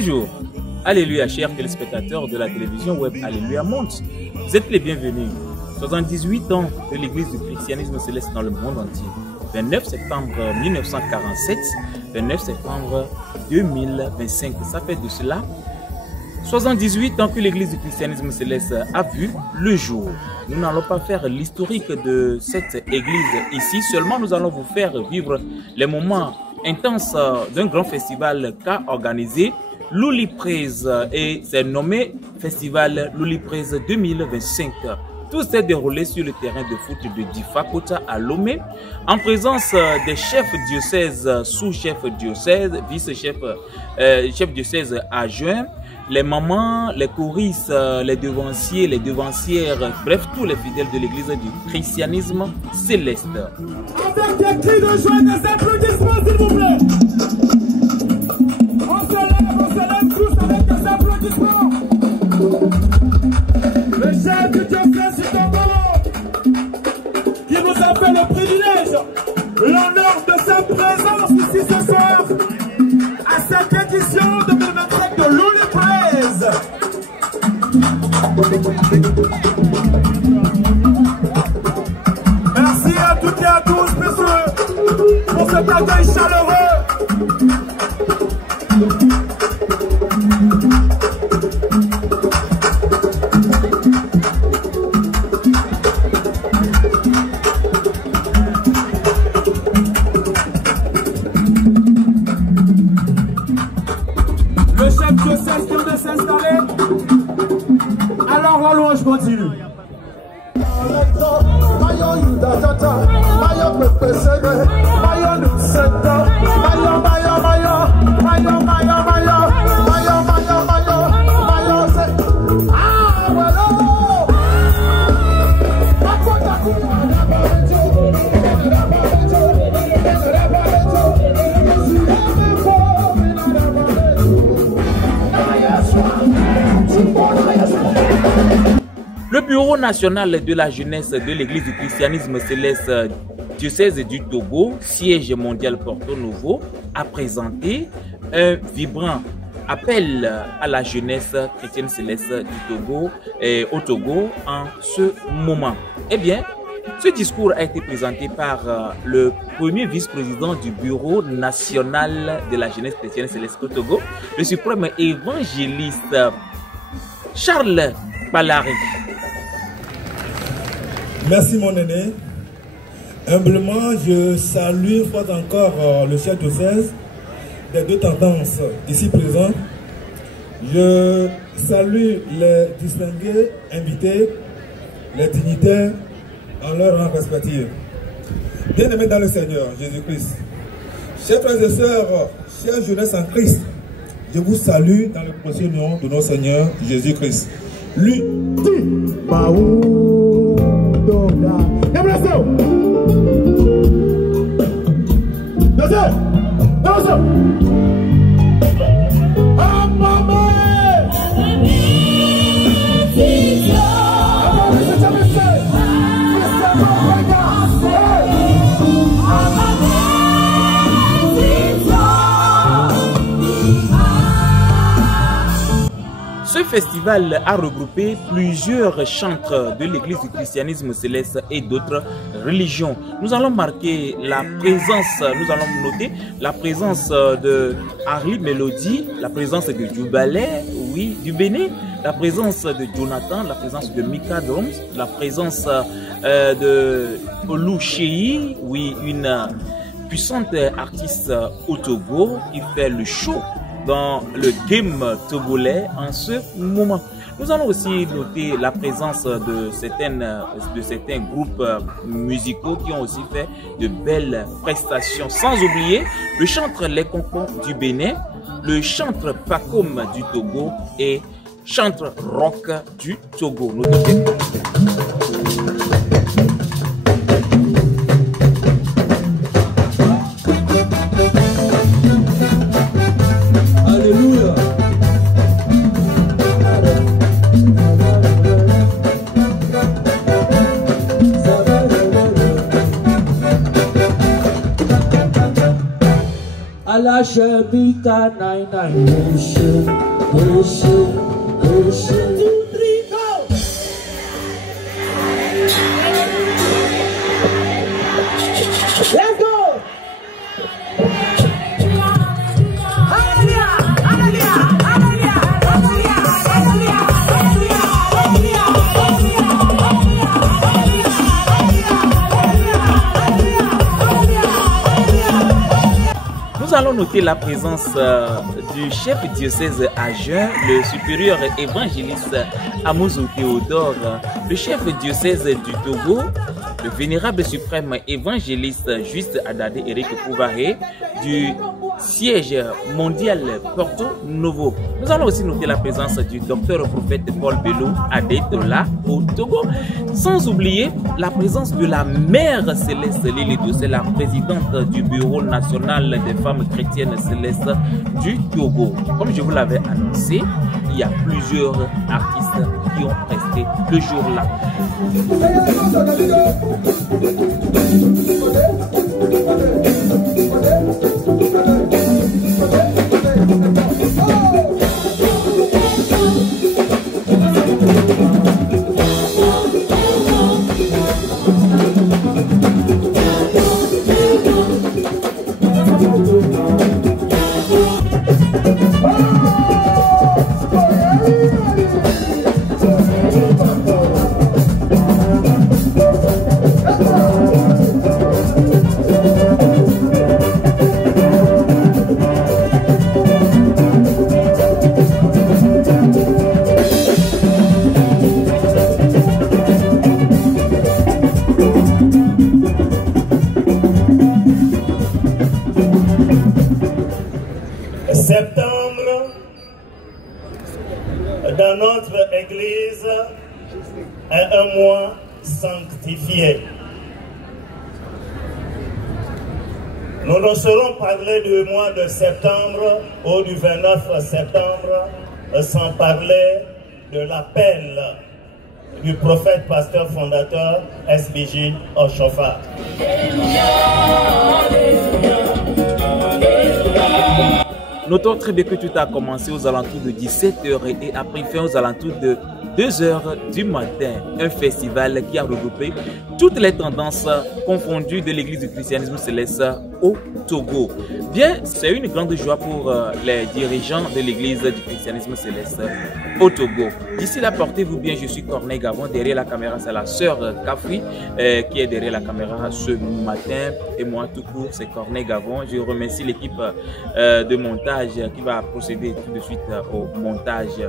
Bonjour, Alléluia chers téléspectateurs de la télévision web Alléluia Monde. Vous êtes les bienvenus. 78 ans de l'église du christianisme céleste dans le monde entier. 29 septembre 1947, 29 septembre 2025. Ça fait de cela 78 ans que l'église du christianisme céleste a vu le jour. Nous n'allons pas faire l'historique de cette église ici, seulement nous allons vous faire vivre les moments intenses d'un grand festival qu'a organisé Luli Praise et c'est nommé Festival Luli Praise 2025. Tout s'est déroulé sur le terrain de foot de Difakota à Lomé, en présence des chefs diocèses, sous-chefs diocèses, vice-chefs, chefs diocèses adjoints, les mamans, les choristes, les devanciers, les devancières, bref, tous les fidèles de l'église du christianisme céleste. Avec des cris de joie, des applaudissements, s'il vous plaît. On se lève tous avec des applaudissements. Le chef du diocèse du Togo, qui nous a fait le privilège, l'honneur de sa présence ici ce soir, à cette édition 2025 de Luli Praise. Merci à toutes et à tous, messieurs, pour cet accueil chaleureux. Le chef diocèse vient de s'installer. Alors la louange continue. Le Bureau national de la jeunesse de l'église du christianisme céleste diocèse du Togo, siège mondial Porto Novo, a présenté un vibrant appel à la jeunesse chrétienne céleste du Togo et au Togo en ce moment. Eh bien, ce discours a été présenté par le premier vice-président du Bureau national de la jeunesse chrétienne céleste au Togo, le suprême évangéliste Charles Palari. Merci mon aîné. Humblement, je salue une fois encore le chef diocèse des deux tendances ici présents. Je salue les distingués invités, les dignitaires en leur rang respectif. Bien-aimés dans le Seigneur Jésus-Christ, chers frères et sœurs, chers jeunesse en Christ, je vous salue dans le précieux nom de notre Seigneur Jésus-Christ. Lui dit Ce festival a regroupé plusieurs chantres de l'église du christianisme céleste et d'autres religions. Nous allons marquer la présence, nous allons noter la présence de Harley Melody, la présence de Djubalé, oui, du Bénin, la présence de Jonathan, la présence de Mika Drums, la présence de Olu Chei, oui, une puissante artiste au Togo qui fait le show dans le game togolais en ce moment. Nous allons aussi noter la présence de certains groupes musicaux qui ont aussi fait de belles prestations. Sans oublier le chantre Les Concons du Bénin, le chantre Pacom du Togo et chantre rock du Togo. À la aláṣẹ bíta 99 Let's go! Nous allons noter la présence du chef diocèse à Jeun, le supérieur évangéliste Amouzou Théodore, le chef diocèse du Togo, le vénérable suprême évangéliste Juste Adadé Eric Pouvaré, du siège mondial Porto Novo. Nous allons aussi noter la présence du docteur prophète Paul Bello Adetola au Togo, sans oublier la présence de la mère Céleste Lili Dossé, la présidente du Bureau national des femmes chrétiennes célestes du Togo. Comme je vous l'avais annoncé, il y a plusieurs artistes qui ont presté le jour-là. Septembre, dans notre église, est un mois sanctifié. Nous ne saurons parler du mois de septembre ou du 29 septembre sans parler de l'appel du prophète pasteur fondateur SBJ Oshofa. Notons très bien que tout a commencé aux alentours de 17h et a pris fin aux alentours de 2h du matin. Un festival qui a regroupé toutes les tendances confondues de l'église du christianisme céleste au Togo. Bien, c'est une grande joie pour les dirigeants de l'église du christianisme céleste au Togo. D'ici là, portez-vous bien, je suis Corneille Gavon. Derrière la caméra, c'est la sœur Kafri qui est derrière la caméra ce matin. Et moi, tout court, c'est Corneille Gavon. Je remercie l'équipe de montage qui va procéder tout de suite au montage.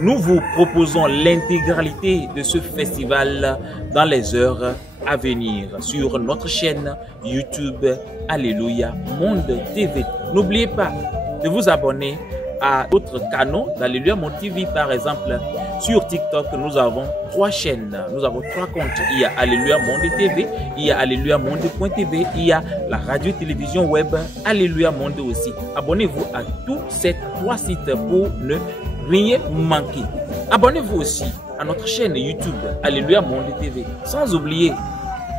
Nous vous proposons l'intégralité de ce festival dans les heures à venir sur notre chaîne YouTube Alléluia Monde TV. N'oubliez pas de vous abonner à d'autres canaux d'Alléluia Monde TV. Par exemple, sur TikTok, nous avons 3 chaînes, nous avons 3 comptes. Il y a Alléluia Monde TV, il y a Alléluia Monde.tv, il y a la radio-télévision web Alléluia Monde aussi. Abonnez-vous à tous ces 3 sites pour ne rien manquer. Abonnez-vous aussi à notre chaîne YouTube Alléluia Monde TV, sans oublier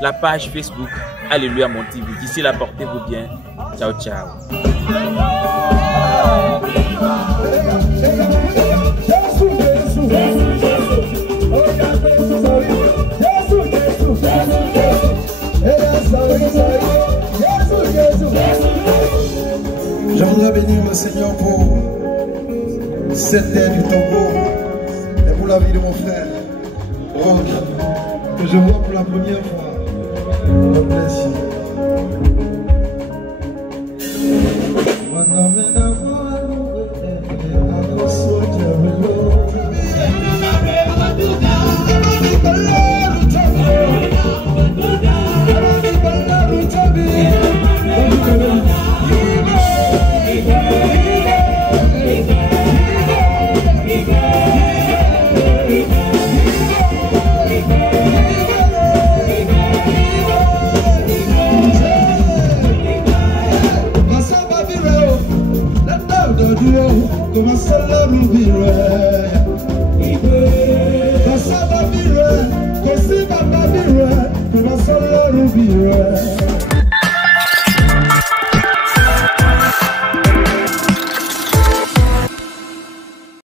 la page Facebook Alléluia Monde TV. D'ici là, portez-vous bien. Ciao, ciao. Je voudrais bénir le Seigneur pour cette terre du Togo et pour la vie de mon frère Rock, que je vois pour la première fois. Merci. Ruby,